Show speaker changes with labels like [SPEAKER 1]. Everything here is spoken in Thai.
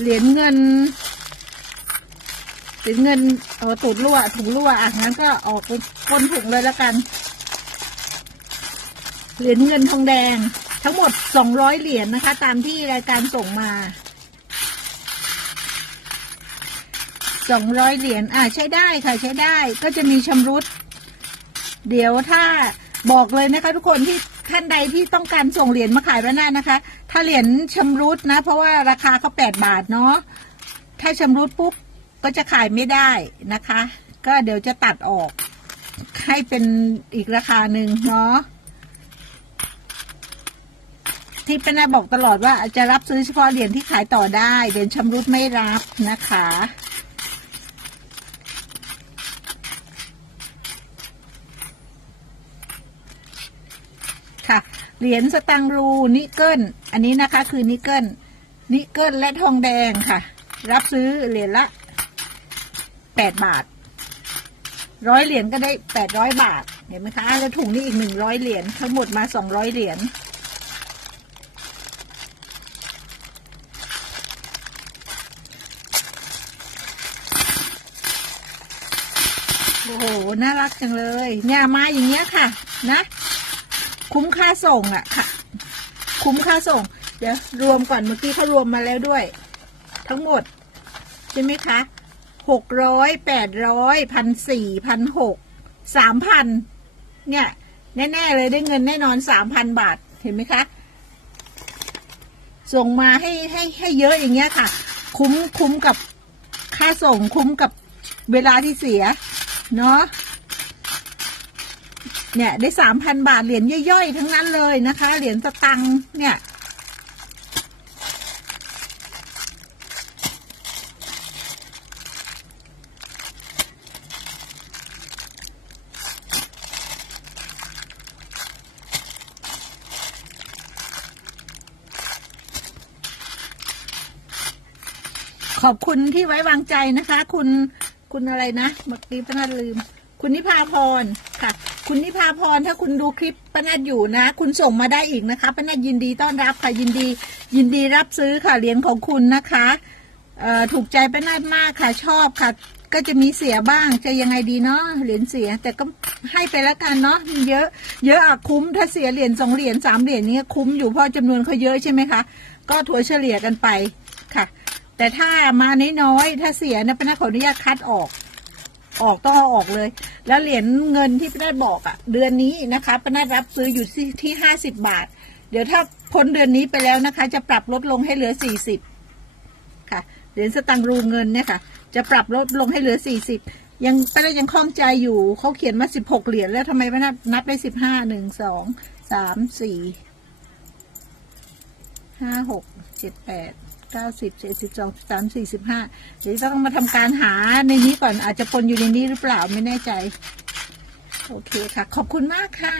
[SPEAKER 1] เหรียญเงินเหรียญเงินเออตูดรั่วถุงรั่วอะงั้นก็ออกก้นถุงเลยแล้วกัน เหรียญเงินทองแดง ทั้งหมดสองร้อยเหรียญนะคะ ตามที่รายการส่งมาสองร้อยเหรียญอะใช้ได้ค่ะใช้ได้ก็จะมีชำรุด เดี๋ยวถ้าบอกเลยนะคะทุกคนที่ ท่านใดที่ต้องการส่งเหรียญมาขายบ้านหน้านะคะ ถ้าเหรียญชำรุดนะ เพราะว่าราคาเขาแปดบาทเนาะถ้าชำรุดปุ๊บก็จะขายไม่ได้นะคะ ก็เดี๋ยวจะตัดออก ให้เป็นอีกราคาหนึ่งเนาะที่เป็นนาบอกตลอดว่าจะรับซื้อเฉพาะเหรียญที่ขายต่อได้เหรียญชำรุดไม่รับนะคะ ค่ะ เหรียญสตังรูนิกเกิลอันนี้นะคะคือนิกเกิลนิกเกิลและทองแดงค่ะ รับซื้อเหรียญละแปดบาทร้อยเหรียญก็ได้แปดร้อยบาท เห็นไหมคะแล้วถุงนี้อีกหนึ่งร้อยเหรียญทั้งหมดมาสองร้อยเหรียญโอ้โห น่ารักจังเลยเนี่ยมาอย่างเงี้ยค่ะ นะ คุ้มค่าส่งอะค่ะ คุ้มค่าส่ง เดี๋ยวรวมก่อนเมื่อกี้เขารวมมาแล้วด้วย ทั้งหมด ใช่ไหมคะหกร้อยแปดร้อยพันสี่พันหกสามพันเนี่ย แน่ ๆ เลยได้เงินแน่นอนสามพันบาทเห็นไหมคะ ส่งมาให้ให้ให้เยอะอย่างเงี้ยค่ะ คุ้มคุ้มกับค่าส่งคุ้มกับเวลาที่เสีย เนาะ เนี่ยได้สามพันบาทเหรียญย่อยๆ ทั้งนั้นเลยนะคะ เหรียญสตังค์เนี่ย ขอบคุณที่ไว้วางใจนะคะ คุณคุณอะไรนะ เมื่อกี้ป้านาดลืม คุณนิพาพรค่ะ คุณนิพาพรถ้าคุณดูคลิปป้านาดอยู่นะ คุณส่งมาได้อีกนะคะป้านาดยินดีต้อนรับค่ะยินดี ยินดีรับซื้อค่ะเหรียญของคุณนะคะเอ่อถูกใจป้านาดมากค่ะชอบค่ะ ก็จะมีเสียบ้างจะยังไงดีเนาะเหรียญเสียแต่ก็ให้ไปแล้วกันเนาะมีเยอะ เยอะอะคุ้มถ้าเสียเหรียญสองเหรียญสามเหรียญนี้คุ้มอยู่เพราะจำนวนเขาเยอะใช่ไหมคะก็ถัวเฉลี่ยกันไปค่ะ แต่ถ้ามาน้อยๆถ้าเสียนะป้านาขออนุญาตคัดออก ออกต้องเอาออกเลย แล้วเหรียญเงินที่ป้านาบอกอะ่ะ เดือนนี้นะคะป้านารับซื้ออยู่ที่ที่ห้าสิบบาท เดี๋ยวถ้าพ้นเดือนนี้ไปแล้วนะคะ จะปรับลดลงให้เหลือสี่สิบค่ะเหรียญสตังรูเงินเนี่ยค่ะ จะปรับลดลงให้เหลือสี่สิบยังป้านายังคล่องใจอยู่เขาเขียนมาสิบหกเหรียญแล้วทำไมป้านานับได้สิบห้าหนึ่งสองสามสี่ห้าหกเจ็ดแปด เก้าสิบเจ็ดสิบสองสามสี่สิบห้าเดี๋ยวต้องมาทำการหาในนี้ก่อนอาจจะปนอยู่ในนี้หรือเปล่าไม่แน่ใจ โอเคค่ะ ขอบคุณมากค่ะ